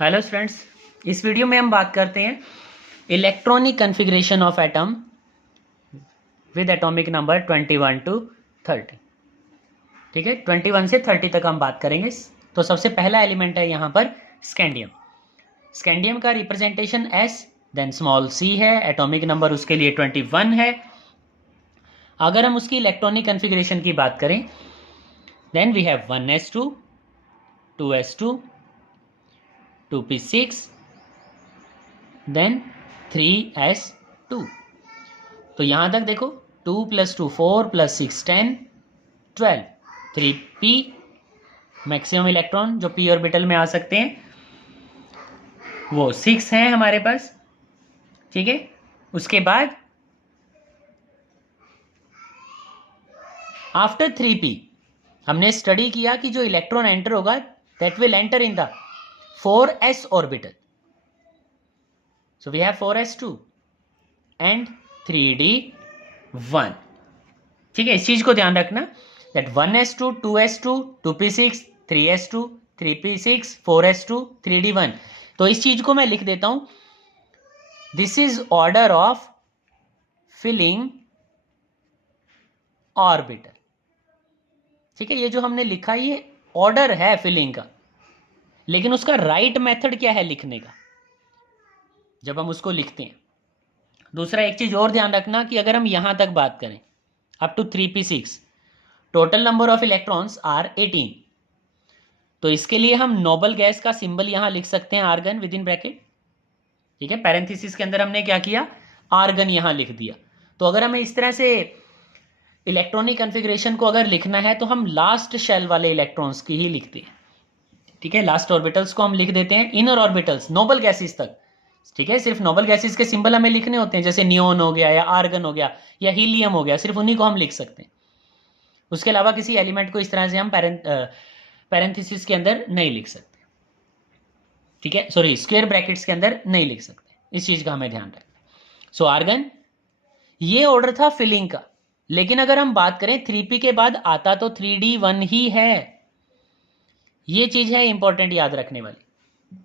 Hello students, इस video में हम बात करते हैं electronic configuration of atom with atomic number 21 to 30। ठीक है, 21 से 30 तक हम बात करेंगे। तो सबसे पहला एलिमेंट है यहाँ पर स्कैंडियम। स्कैंडियम का representation S, then small c है, एटॉमिक नंबर उसके लिए 21 है। अगर हम उसकी इलेक्ट्रॉनिक कन्फिग्रेशन की बात करें, then we have 1s2, 2s2, 2p6, then 3s2। तो यहां तक देखो, 2 + 2 4 + 6 10 12, 3p मैक्सिमम इलेक्ट्रॉन जो p ऑर्बिटल में आ सकते हैं वो 6 हैं हमारे पास। ठीक है, उसके बाद आफ्टर 3p हमने स्टडी किया कि जो इलेक्ट्रॉन एंटर होगा that will enter in the 4s orbital. So we have 4s2 and 3d1। ठीक है, इस चीज को ध्यान रखना that 1s2, 2s2, 2p6, 3s2, 3p6, 4s2, 3d1। तो इस चीज को मैं लिख देता हूं, this is order of filling orbital. ठीक है, ये जो हमने लिखा ये ऑर्डर है फिलिंग का, लेकिन उसका राइट मेथड क्या है लिखने का जब हम उसको लिखते हैं। दूसरा एक चीज और ध्यान रखना कि अगर हम यहां तक बात करें up to 3p6, total number of electrons are 18। तो इसके लिए हम नोबल गैस का सिंबल यहां लिख सकते हैं, आर्गन विद इन ब्रैकेट। ठीक है, पैरेंथेसिस के अंदर हमने क्या किया, आर्गन यहां लिख दिया। तो अगर हमें इस तरह से इलेक्ट्रॉनिक कन्फिग्रेशन को अगर लिखना है तो हम लास्ट शेल वाले इलेक्ट्रॉन्स की ही लिखते हैं। ठीक है, लास्ट ऑर्बिटल्स को हम लिख देते हैं, इनर ऑर्बिटल्स नोबल गैसेस तक। ठीक है, सिर्फ नोबल गैसेस के सिंबल हमें लिखने होते हैं, जैसे नियोन हो गया या आर्गन हो गया या हीलियम हो गया, सिर्फ उन्हीं को हम लिख सकते हैं। उसके अलावा किसी एलिमेंट को इस तरह से हम पैरेंथेसिस के अंदर नहीं लिख सकते। ठीक है, सॉरी, स्क्वायर ब्रैकेट्स के अंदर नहीं लिख सकते। इस चीज का हमें ध्यान रखना। सो आर्गन, ये ऑर्डर था फिलिंग का। लेकिन अगर हम बात करें 3p के बाद आता तो 3d1 ही है। ये चीज है इंपॉर्टेंट याद रखने वाली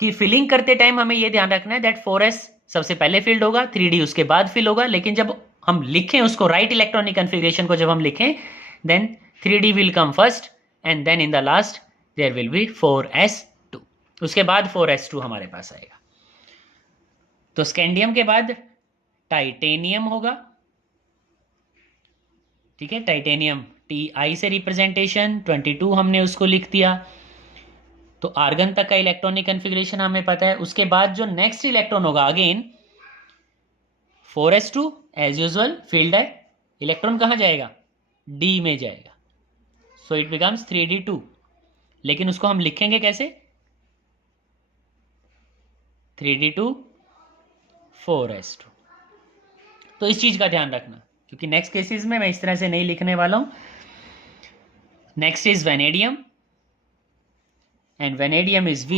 कि फिलिंग करते टाइम हमें यह ध्यान रखना है दैट 4s सबसे पहले फिल्ड होगा, 3d उसके बाद फिल होगा। लेकिन जब हम लिखें उसको, राइट इलेक्ट्रॉनिक कन्फिग्रेशन को जब हम लिखें, then 3d will come first and then in the last there will be 4s2। उसके बाद 4s2 हमारे पास आएगा। तो स्कैंडियम के बाद टाइटेनियम होगा। ठीक है, टाइटेनियम Ti से रिप्रेजेंटेशन 22 हमने उसको लिख दिया। तो आर्गन तक का इलेक्ट्रॉनिक कन्फिग्रेशन हमें पता है। उसके बाद जो नेक्स्ट इलेक्ट्रॉन होगा, again 4s2 as usual filled है, इलेक्ट्रॉन कहां जाएगा, डी में जाएगा। So it becomes 3d2। लेकिन उसको हम लिखेंगे कैसे, 3d2 4s2। तो इस चीज का ध्यान रखना, क्योंकि नेक्स्ट केसेस में मैं इस तरह से नहीं लिखने वाला हूं। Next is vanadium and vanadium is V,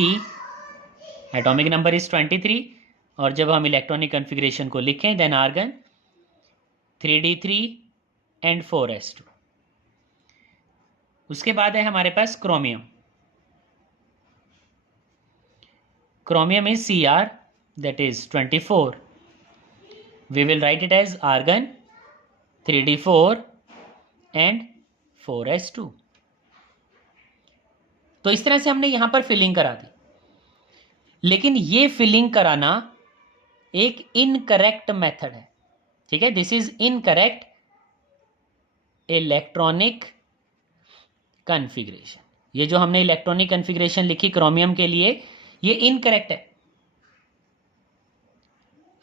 atomic number is 23। और जब हम इलेक्ट्रॉनिक कन्फिग्रेशन को लिखें, then argon 3d3 and 4s2। उसके बाद है हमारे पास chromium. Chromium is Cr, that is 24. We will write it as argon 3d4 and 4s2। तो इस तरह से हमने यहां पर फिलिंग करा दी। लेकिन ये फिलिंग कराना एक इनकरेक्ट मेथड है। ठीक है, this is incorrect electronic configuration. ये जो हमने इलेक्ट्रॉनिक कन्फिग्रेशन लिखी क्रोमियम के लिए, ये इनकरेक्ट है।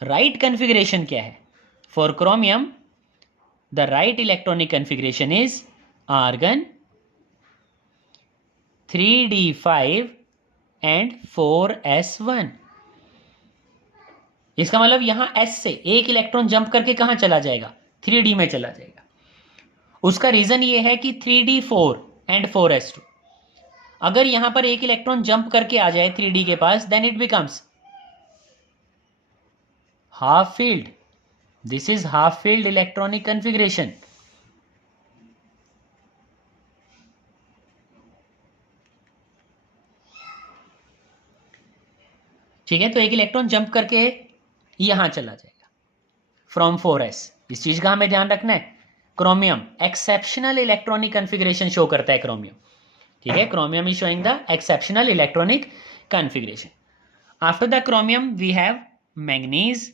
राइट कन्फिग्रेशन क्या है for chromium, the right electronic configuration is argon 3d5 and 4s1। इसका मतलब यहां s से एक इलेक्ट्रॉन जंप करके कहां चला जाएगा, 3d में चला जाएगा। उसका रीजन ये है कि 3d4 एंड 4s2, अगर यहां पर एक इलेक्ट्रॉन जंप करके आ जाए 3d के पास, then it becomes half filled. This is half filled electronic configuration. ठीक है, तो एक इलेक्ट्रॉन जंप करके यहां चला जाएगा फ्रॉम 4s। इस चीज का हमें ध्यान रखना है। Chromium exceptional electronic configuration show करता है क्रोमियम। ठीक है, chromium is showing the exceptional electronic configuration. After the chromium we have manganese.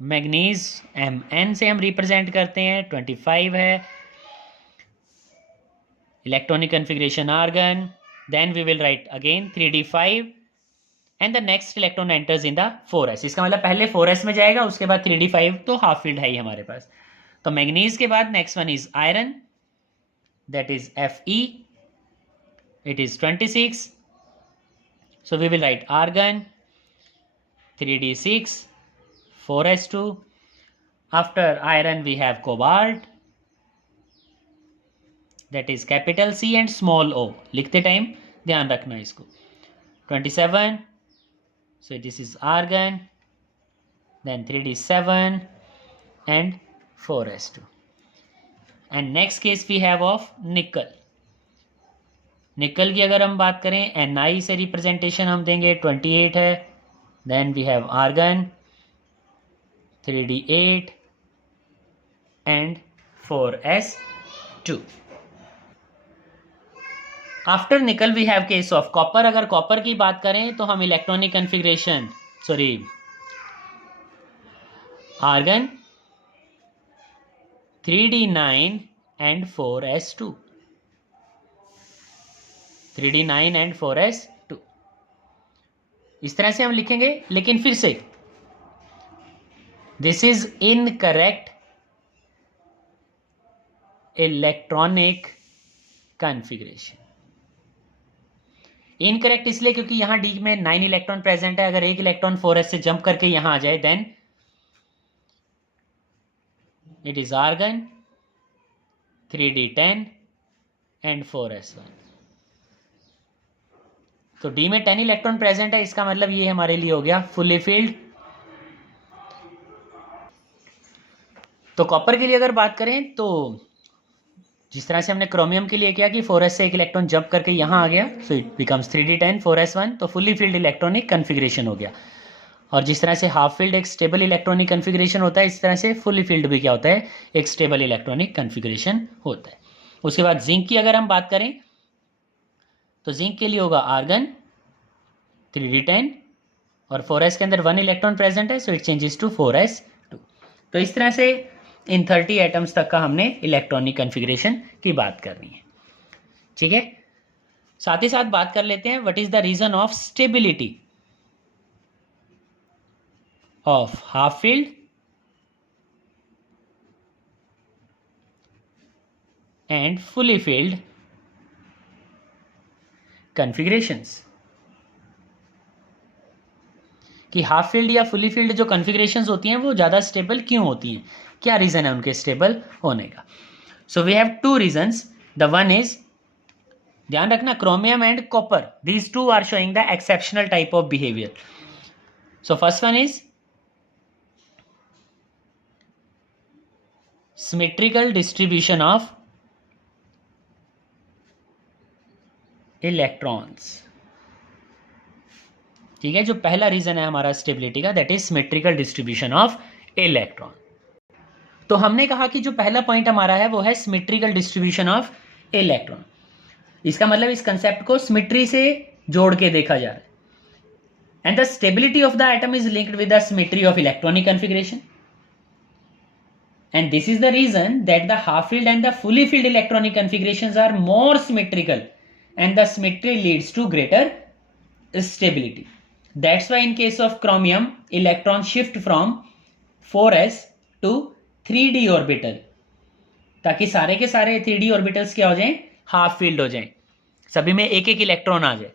Manganese Mn से हम रिप्रेजेंट करते हैं, 25 है electronic configuration argon. Then we will write again 3d5 and the next electron enters in the 4s। इसका मतलब पहले 4s में जाएगा, उसके बाद 3d5, तो हाफ फील्ड है ही हमारे पास। तो मैंगनीज के बाद next one is iron, that is Fe, it is 26, so we will write argon 3d6 4s2. After iron we have cobalt, that is capital C and small o, लिखते time ध्यान रखना इसको। 27, so this is argon, then 3d7 and 4s2. and next case we have of nickel। निकल की अगर हम बात करें Ni से रिप्रेजेंटेशन हम देंगे, 28 है। Then we have argon 3d8 and 4s2। After nickel we have case of copper. अगर कॉपर की बात करें तो हम electronic configuration argon 3d9 and 4s2, 3d9 and 4s2, इस तरह से हम लिखेंगे। लेकिन फिर से this is incorrect electronic configuration. Incorrect इसलिए क्योंकि यहां डी में 9 इलेक्ट्रॉन प्रेजेंट है। अगर एक इलेक्ट्रॉन 4s से जंप करके यहां आ जाए then it is argon 3d10 and 4s1। तो डी में 10 इलेक्ट्रॉन प्रेजेंट है, इसका मतलब ये हमारे लिए हो गया फुली फील्ड। तो कॉपर के लिए अगर बात करें तो जिस तरह से हमने क्रोमियम के लिए किया कि 4s से एक इलेक्ट्रॉन जंप करके यहां आ गया, सो इट बिकम्स 3d10 4s1, तो फुली फील्ड इलेक्ट्रॉनिक कन्फिग्रेशन हो गया। और जिस तरह से हाफ फील्ड एक स्टेबल इलेक्ट्रॉनिक कन्फिग्रेशन होता है, इस तरह से फुली फील्ड भी क्या होता है, एक स्टेबल इलेक्ट्रॉनिक कन्फिग्रेशन होता है। उसके बाद जिंक की अगर हम बात करें तो जिंक के लिए होगा आर्गन 3d10 और 4s के अंदर 1 इलेक्ट्रॉन प्रेजेंट है, so it changes to 4s2। तो इस तरह से इन 30 एटम्स तक का हमने इलेक्ट्रॉनिक कन्फिग्रेशन की बात करनी है। ठीक है, साथ ही साथ बात कर लेते हैं what is the reason of stability of half filled and fully filled configurations. कि हाफ फील्ड या फुली फील्ड जो कन्फिग्रेशंस होती हैं वो ज़्यादा स्टेबल क्यों होती हैं, क्या रीज़न है उनके स्टेबल होने का। So we have 2 reasons. The one is, ध्यान रखना, chromium and copper, these 2 are showing the exceptional type of behaviour. So first one is symmetrical distribution of electrons. ठीक है, जो पहला रीजन है हमारा स्टेबिलिटी का, that is symmetrical distribution of electron. तो हमने कहा कि जो पहला पॉइंट हमारा है वो है सिमेट्रिकल डिस्ट्रीब्यूशन ऑफ इलेक्ट्रॉन। इसका मतलब इस कंसेप्ट को सिमेट्री से जोड़ के देखा जा रहा है। And the stability of the atom is linked with the symmetry of electronic configuration, and this is the reason that the half filled and the fully filled electronic configurations are more symmetrical and the symmetry leads to greater stability. That's why in case of chromium, electrons shift from 4s to 3d orbital, ताकि सारे के सारे 3d orbitals क्या हो जाएं, half field हो जाएं, सभी में एक एक इलेक्ट्रॉन आ जाए,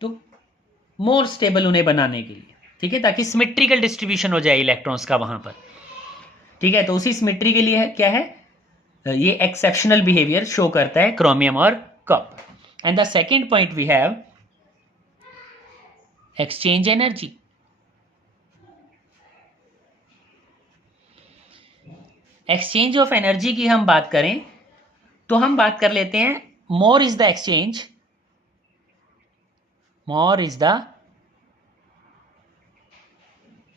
तो मोर स्टेबल उन्हें बनाने के लिए। ठीक है, ताकि सिमेट्रिकल डिस्ट्रीब्यूशन हो जाए इलेक्ट्रॉन्स का वहां पर। ठीक है, तो उसी सिमेट्री के लिए क्या है, ये एक्सेप्शनल बिहेवियर शो करता है क्रोमियम और copper. And the second point we have exchange energy. Exchange of energy की हम बात करें तो हम बात कर लेते हैं, more is the exchange more is the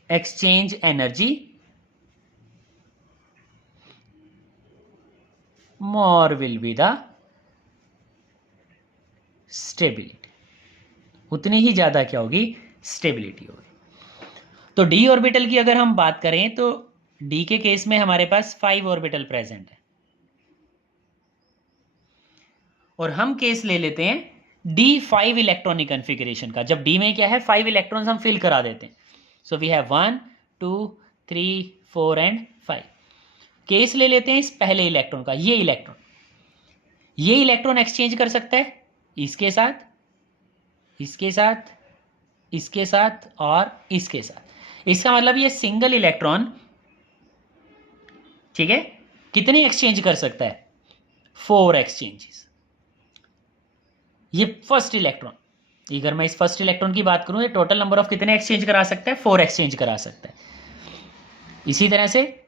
exchange energy, more will be the stability. उतनी ही ज़्यादा क्या होगी, स्टेबिलिटी होगी. तो डी ऑर्बिटल की अगर हम बात करें तो डी के केस में हमारे पास 5 ऑर्बिटल प्रेजेंट है, और हम केस ले लेते हैं डी 5 इलेक्ट्रॉनिक कन्फिगरेशन का. जब डी में क्या है, 5 इलेक्ट्रॉन्स हम फिल करा देते हैं. So we have 1 2 3 4 and 5. Case ले लेते हैं इस पहले इलेक्ट्रॉन का. ये इलेक्ट्रॉन एक्सचेंज कर सकता है इसके साथ, इसके साथ, इसके साथ और इसके साथ. इसका मतलब ये सिंगल इलेक्ट्रॉन, ठीक है, कितने एक्सचेंज कर सकता है, 4 एक्सचेंजेस. ये फर्स्ट इलेक्ट्रॉन, अगर मैं इस फर्स्ट इलेक्ट्रॉन की बात करूं, ये टोटल नंबर ऑफ कितने एक्सचेंज करा सकता है, 4 एक्सचेंज करा सकता है. इसी तरह से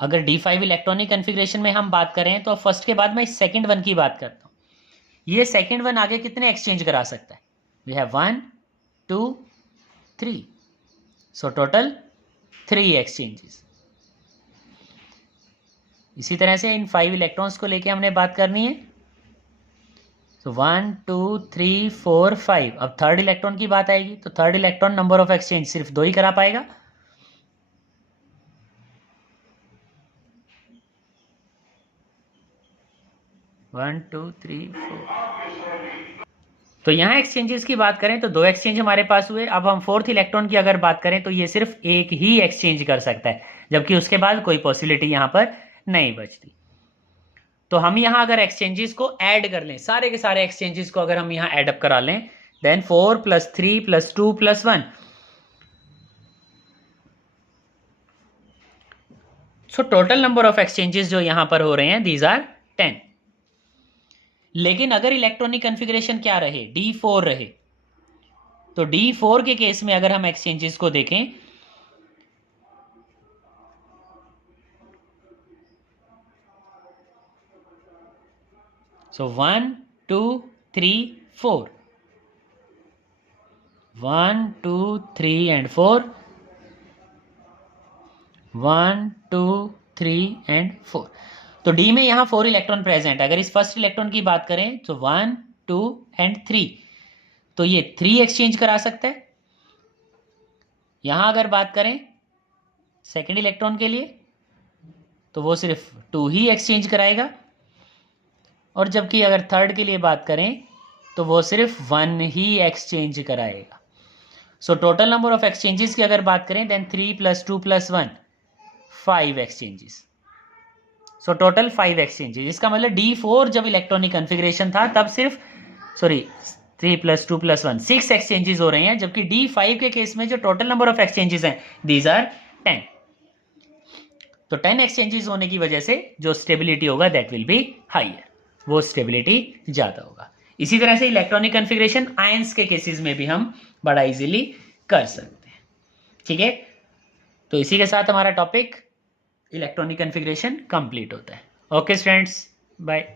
अगर D5 इलेक्ट्रॉनिक कन्फिग्रेशन में हम बात करें तो फर्स्ट के बाद मैं सेकंड वन की बात करता हूं. ये सेकंड वन आगे कितने एक्सचेंज करा सकता है, we have 1 2 3, so total 3 exchanges. इसी तरह से इन 5 इलेक्ट्रॉन्स को लेके हमने बात करनी है. सो 1 2 3 4 5. अब थर्ड इलेक्ट्रॉन की बात आएगी तो third electron number of exchange सिर्फ 2 ही करा पाएगा. One two three four. तो यहाँ एक्सचेंजेस की बात करें तो 2 एक्सचेंज हमारे पास हुए. अब हम फोर्थ इलेक्ट्रॉन की अगर बात करें तो ये सिर्फ एक ही एक्सचेंज कर सकता है, जबकि उसके बाद कोई पॉसिबिलिटी यहाँ पर नहीं बचती. तो हम यहाँ अगर एक्सचेंजेस को ऐड कर लें, सारे के सारे एक्सचेंजेस को अगर हम यहाँ एडअप करा लें, then 4 + 3 + 2 + 1, so total number of exchanges जो यहाँ पर हो रहे हैं, दीज आर 10. लेकिन अगर इलेक्ट्रॉनिक कन्फिग्रेशन क्या रहे, D4 रहे, तो D4 के केस में अगर हम एक्सचेंजेस को देखें, सो 1 2 3 4, 1 2 3 एंड 4, 1 2 3 एंड 4. तो डी में यहाँ 4 इलेक्ट्रॉन प्रेजेंट है. अगर इस फर्स्ट इलेक्ट्रॉन की बात करें तो 1 2 एंड 3, तो ये 3 एक्सचेंज करा सकता है. यहाँ अगर बात करें सेकेंड इलेक्ट्रॉन के लिए तो वो सिर्फ 2 ही एक्सचेंज कराएगा, और जबकि अगर थर्ड के लिए बात करें तो वो सिर्फ 1 ही एक्सचेंज कराएगा. So total number of exchanges की अगर बात करें, then 3 + 2 + 1, 5 exchanges. So total 5 exchanges. इसका मतलब D4 जब इलेक्ट्रॉनिक कन्फिग्रेशन था तब सिर्फ 3 + 2 + 1, 6 एक्सचेंजेस हो रहे हैं, जबकि D5 के केस में जो टोटल नंबर ऑफ एक्सचेंजेस हैं, दीज आर 10. तो 10 एक्सचेंजेस होने की वजह से जो स्टेबिलिटी होगा दैट विल बी हायर, वो स्टेबिलिटी ज़्यादा होगा. इसी तरह से इलेक्ट्रॉनिक कन्फिग्रेशन आयंस के केसेस में भी हम बड़ा इजीली कर सकते हैं. ठीक है, तो इसी के साथ हमारा टॉपिक इलेक्ट्रॉनिक कन्फिग्रेशन कंप्लीट होता है. Okay students, bye.